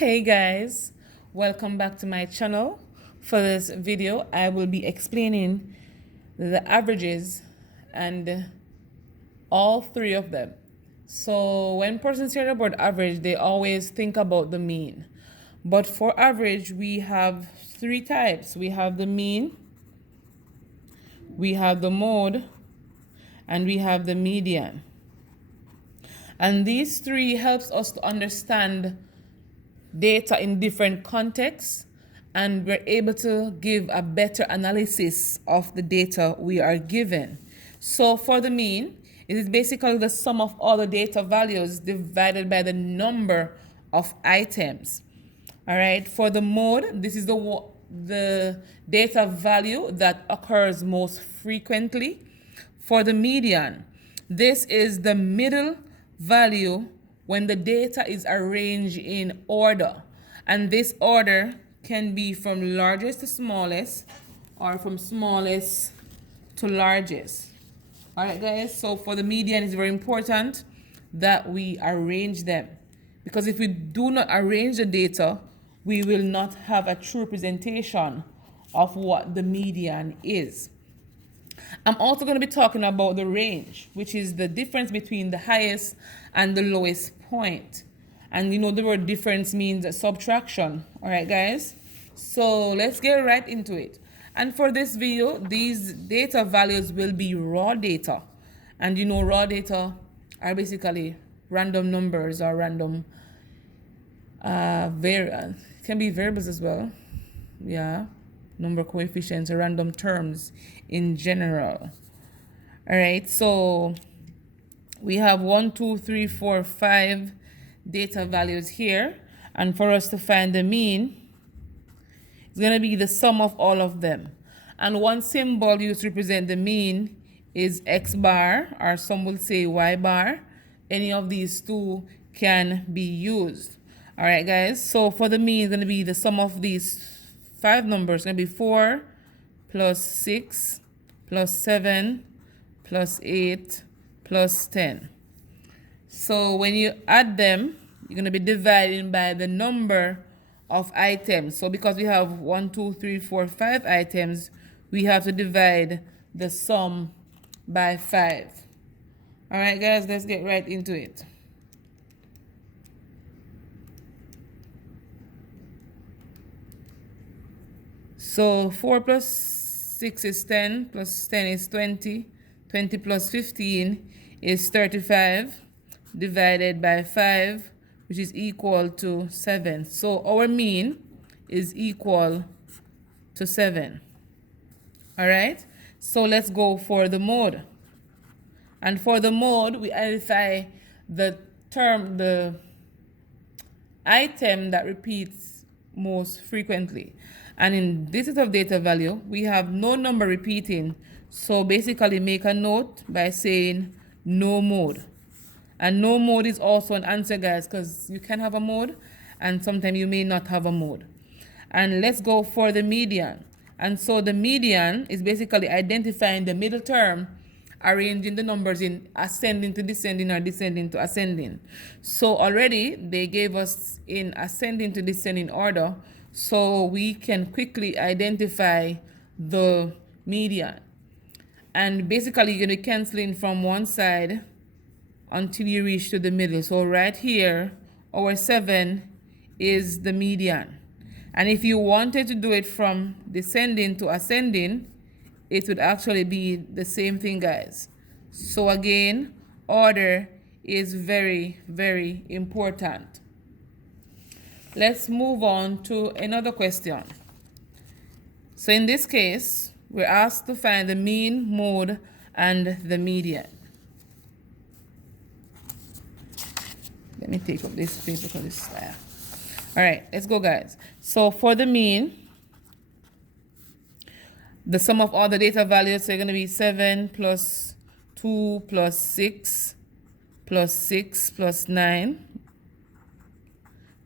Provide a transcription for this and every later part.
Hey guys, welcome back to my channel. For this video, I will be explaining the averages and all three of them. So when persons hear about average, they always think about the mean. But for average, we have three types. We have the mean, we have the mode, and we have the median. And these three helps us to understand data in different contexts, and we're able to give a better analysis of the data we are given. So for the mean, it is basically the sum of all the data values divided by the number of items. All right, for the mode, this is the data value that occurs most frequently. For the median, this is the middle value when the data is arranged in order. And this order can be from largest to smallest or from smallest to largest. All right, guys, so for the median, it's very important that we arrange them, because if we do not arrange the data, we will not have a true representation of what the median is. I'm also going to be talking about the range, which is the difference between the highest and the lowest point. And you know the word difference means subtraction. All right, guys? So let's get right into it. And for this video, these data values will be raw data. And you know raw data are basically random numbers or random it can be variables as well. Yeah. Number coefficients or random terms in general. All right, so we have 1, 2, 3, 4, 5 data values here, and for us to find the mean, it's going to be the sum of all of them. And one symbol used to represent the mean is X bar, or some will say Y bar. Any of these two can be used. All right, guys, so for the mean, it's going to be the sum of these 5 numbers. It's going to be 4 plus 6 plus 7 plus 8 plus 10. So when you add them, you're going to be dividing by the number of items. So because we have 1, 2, 3, 4, 5 items, we have to divide the sum by 5. All right, guys, let's get right into it. So 4 plus 6 is 10, plus 10 is 20, 20 plus 15 is 35, divided by 5, which is equal to 7. So our mean is equal to 7. All right, so let's go for the mode. And for the mode, we identify the item that repeats most frequently. And in this set of data value, we have no number repeating. So basically make a note by saying no mode. And no mode is also an answer, guys, because you can have a mode and sometimes you may not have a mode. And let's go for the median. And so the median is basically identifying the middle term, arranging the numbers in ascending to descending or descending to ascending. So already they gave us in ascending to descending order, so we can quickly identify the median. And basically you're going to cancel in from one side until you reach to the middle. So right here, our 7 is the median. And if you wanted to do it from descending to ascending, it would actually be the same thing, guys. So again, order is very, very important. Let's move on to another question. So in this case, we're asked to find the mean, mode, and the median. Let me take up this paper because it's there. All right, let's go, guys. So for the mean, the sum of all the data values are going to be 7 plus 2 plus 6 plus 6 plus 9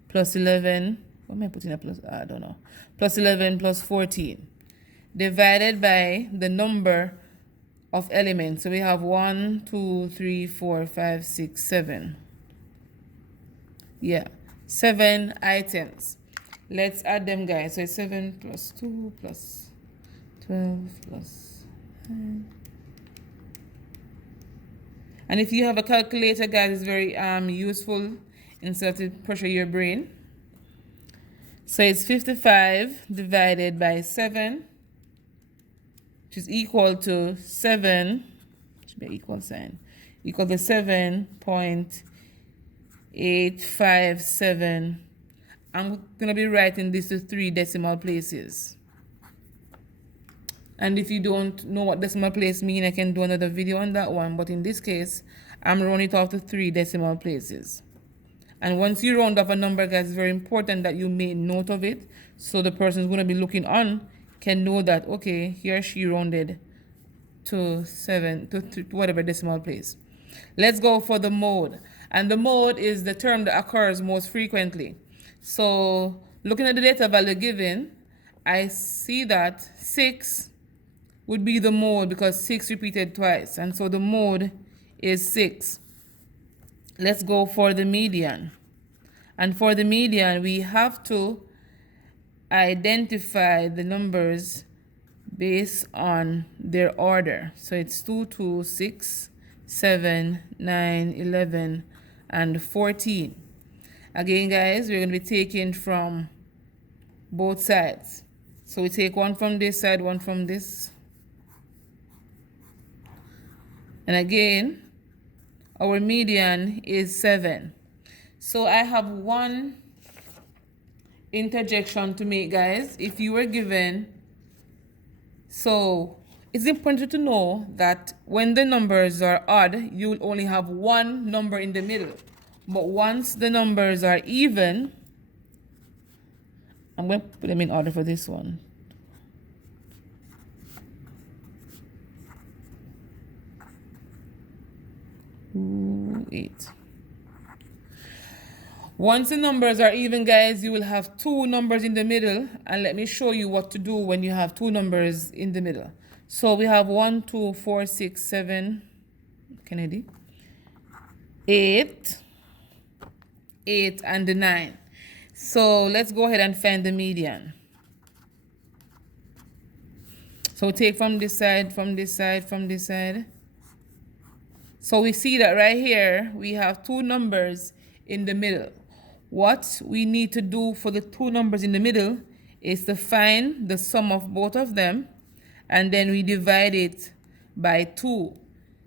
plus 11. What am I putting a plus? I don't know. Plus 11 plus 14. Divided by the number of elements. So we have 1, 2, 3, 4, 5, 6, 7. Yeah. 7 items. Let's add them, guys. So it's 7 plus 2 plus 12 plus 9. And if you have a calculator, guys, it's very useful instead of pressure your brain. So it's 55 divided by 7, which is equal to 7, should be an equal sign, equal to 7.857. I'm going to be writing this to 3 decimal places. And if you don't know what decimal place mean, I can do another video on that one. But in this case, I'm rounding it off to 3 decimal places. And once you round off a number, guys, it's very important that you make note of it. So the person who's going to be looking on can know that, okay, he or she rounded to 7, to whatever decimal place. Let's go for the mode. And the mode is the term that occurs most frequently. So looking at the data value given, I see that 6 would be the mode because 6 repeated twice. And so the mode is 6. Let's go for the median. And for the median, we have to identify the numbers based on their order. So it's 2, 2, 6, 7, 9, 11, and 14. Again, guys, we're going to be taking from both sides. So we take one from this side, one from this. And again, our median is 7. So I have one interjection to make, guys. If you were given, so it's important to know that when the numbers are odd, you will only have one number in the middle. But once the numbers are even, I'm going to put them in order for this one. 8. Once the numbers are even, guys, you will have 2 numbers in the middle. And let me show you what to do when you have 2 numbers in the middle. So we have 1, 2, 4, 6, 7, Kennedy, 8, 8, and the 9. So let's go ahead and find the median. So take from this side, from this side, from this side. So we see that right here, we have 2 numbers in the middle. What we need to do for the 2 numbers in the middle is to find the sum of both of them, and then we divide it by 2.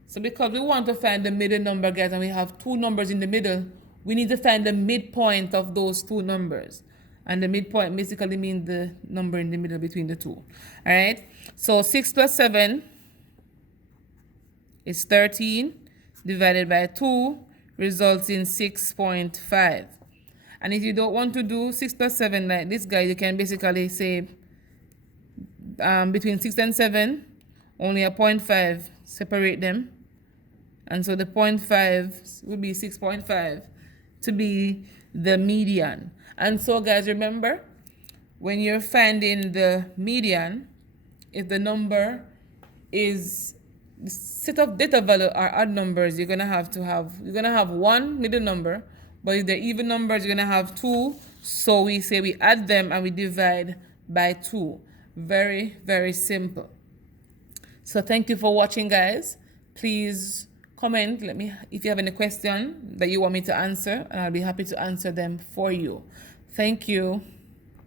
So because we want to find the middle number, guys, and we have 2 numbers in the middle, we need to find the midpoint of those 2 numbers. And the midpoint basically means the number in the middle between the 2. All right? So 6 plus 7 is 13. Divided by 2 results in 6.5. And if you don't want to do 6 plus 7 like this guy, you can basically say between 6 and 7, only a 0.5 separate them. And so the 0.5 will be 6.5 to be the median. And so, guys, remember, when you're finding the median, if the number is the set of data value are odd numbers, you're gonna have one middle number, but if they're even numbers, you're gonna have 2. So we say we add them and we divide by 2. Very, very simple. So thank you for watching, guys. Please comment, let me if you have any question that you want me to answer, and I'll be happy to answer them for you. Thank you.